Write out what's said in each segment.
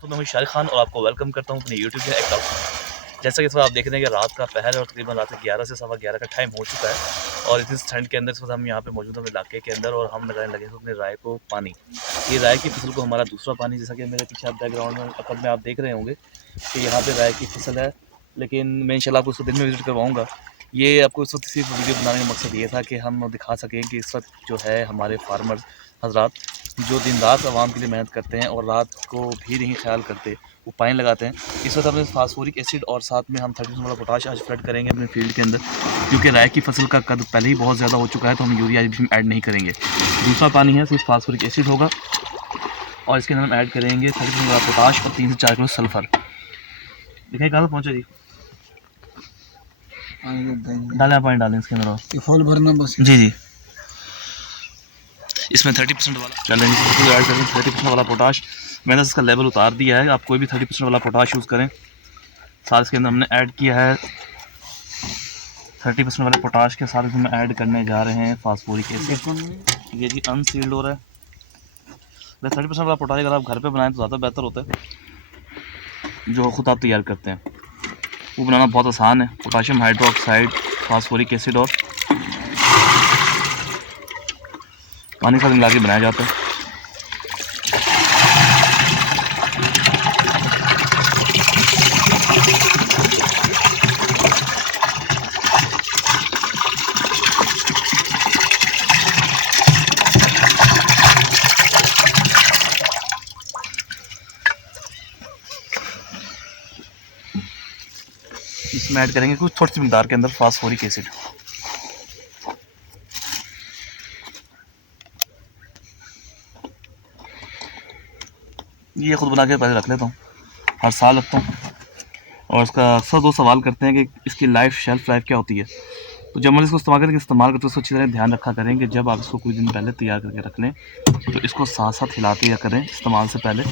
दोस्तों मैं हूं शारिक खान और आपको वेलकम करता हूं अपने यूट्यूब चैनल एक्ट। जैसा कि इस वक्त आप देख रहे हैं कि रात का पहर है और तकरीबन रात के 11 से सवा 11 का टाइम हो चुका है और इस ठंड के अंदर इस वक्त हम यहाँ पे मौजूद हैं इलाके के अंदर और हम लगाने लगे हैं अपने राय को पानी। ये राय की फसल को हमारा दूसरा पानी, जैसा कि मेरे पीछे आप बैकग्राउंड में अकब में आप देख रहे होंगे कि यहाँ पे राय की फसल है, लेकिन मैं इंशाल्लाह आपको उसको दिन में विजिट करवाऊँगा। ये आपको इस वक्त सिर्फ वीडियो बनाने का मकसद ये था कि हम दिखा सकें कि इस वक्त जो है हमारे फार्मर्स हजरात जो दिन रात आवाम के लिए मेहनत करते हैं और रात को भी नहीं ख्याल करते, वो पानी लगाते हैं। इस वक्त हमने फास्फोरिक एसिड और साथ में हम 30% वाला पोटाश आज फ्लड करेंगे अपने फील्ड के अंदर, क्योंकि राय की फसल का कद पहले ही बहुत ज़्यादा हो चुका है, तो हम यूरिया भी ऐड नहीं करेंगे। दूसरा पानी है सिर्फ फास्फोरिक एसिड होगा और इसके अंदर हम ऐड करेंगे 30% वाला पोटाश और 3 से 4 किलो सल्फ़र। देखिए कहाँ तक पहुँचा जी, डालें पानी डालें इसके अंदर फुल भरना बस। जी जी, इसमें 30% वाला डालेंगे, ऐड करेंगे 30% वाला पोटाश। मैंने इसका लेवल उतार दिया है, आप कोई भी 30% वाला पोटाश यूज़ करें। साथ इसके अंदर हमने ऐड किया है 30% वाले पोटाश के साथ इसमें ऐड करने जा रहे हैं फास्फोरिक एसिड। ये जी अनसील्ड हो रहा है। वैसे 30% वाला पोटाश अगर आप घर पे बनाएं तो ज़्यादा बेहतर होता है। जो खुद आप तैयार करते हैं वो बनाना बहुत आसान है। पोटाशियम हाइड्रोक्साइड, फास्फोरिक एसिड और पानी के साथ मिला के बनाया जाता है। इसमें ऐड करेंगे कुछ थोड़ी सी मिकदार के अंदर फास्फोरिक एसिड। ये खुद बना के पहले रख लेता हूँ, हर साल रखता हूँ। और इसका अक्सर दो सवाल करते हैं कि इसकी लाइफ शेल्फ लाइफ क्या होती है। तो जब हम इसको इस्तेमाल करते हैं उसको अच्छी तरह ध्यान रखा करें कि जब आप इसको कुछ दिन पहले तैयार करके रख लें तो इसको साथ साथ हिलाते या करें इस्तेमाल से पहले।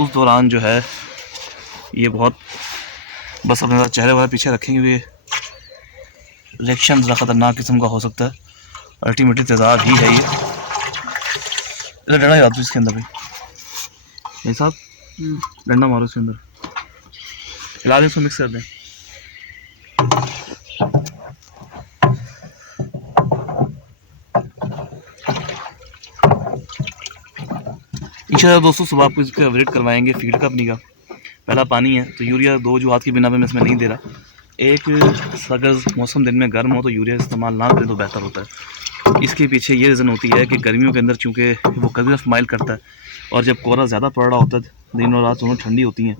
उस दौरान जो है ये बहुत बस अपने चेहरे वाला पीछे रखेंगे, ये रिएक्शन ज़रा ख़तरनाक किस्म का हो सकता है। अल्टीमेटली तेज़ाब ही है ये। इधर डंडा हिला दो इसके अंदर भाई, ये साहब डंडा मारो इसके अंदर, हिला दें, इसको मिक्स कर दें। इंशाल्लाह दोस्तों सुबह आपको इसका विजिट करवाएंगे फील्ड का अपनी का। पहला पानी है तो यूरिया 2 वजूहात की बिना पे मैं इसमें नहीं दे रहा। एक, अगर मौसम दिन में गर्म हो तो यूरिया इस्तेमाल ना करें तो बेहतर होता है। इसके पीछे ये रीज़न होती है कि गर्मियों के अंदर चूँकि वो कभी स्माइल करता है और जब कोहरा ज़्यादा पड़ रहा होता है, दिन और रात दोनों ठंडी होती हैं,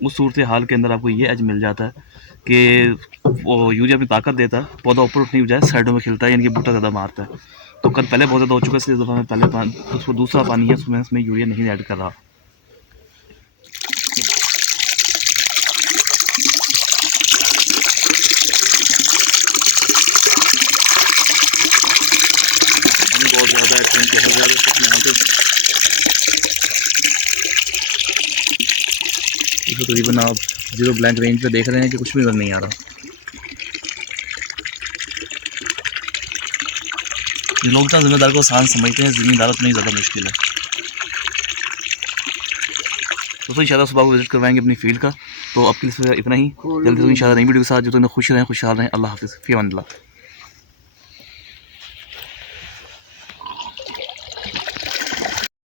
उस सूरत हाल के अंदर आपको ये एज मिल जाता है कि वो यूरिया अपनी ताकत देता है, पौधा ऊपर उठने की बजाय साइडों में खिलता है, यानी कि बूटा ज़्यादा मारता है। तो कल पहले बहुत ज़्यादा हो चुका है, इसलिए दफ़ा में पहले उसको दूसरा पानी है उसमें यूरिया नहीं ऐड कर रहा। बहुत ज़्यादा है, ठंड बहुत ज़्यादा है यहाँ पे। देखो तकरीबन आप 0 ब्लैंक रेंज पे देख रहे हैं कि कुछ भी नज़र नहीं आ रहा। लोग तो ज़िम्मेदार को आसान समझते हैं, ज़िम्मेदार नहीं ज़्यादा मुश्किल है। तो इंशाल्लाह सुबह को विजिट करवाएंगे अपनी फील्ड का। तो अब के लिए इतना ही, जल्दी से इंशाल्लाह नई वीडियो के साथ जो तो खुश रहें, खुशहाल रहें। अल्लाह हाफ़िज़, फ़ी अमान अल्लाह।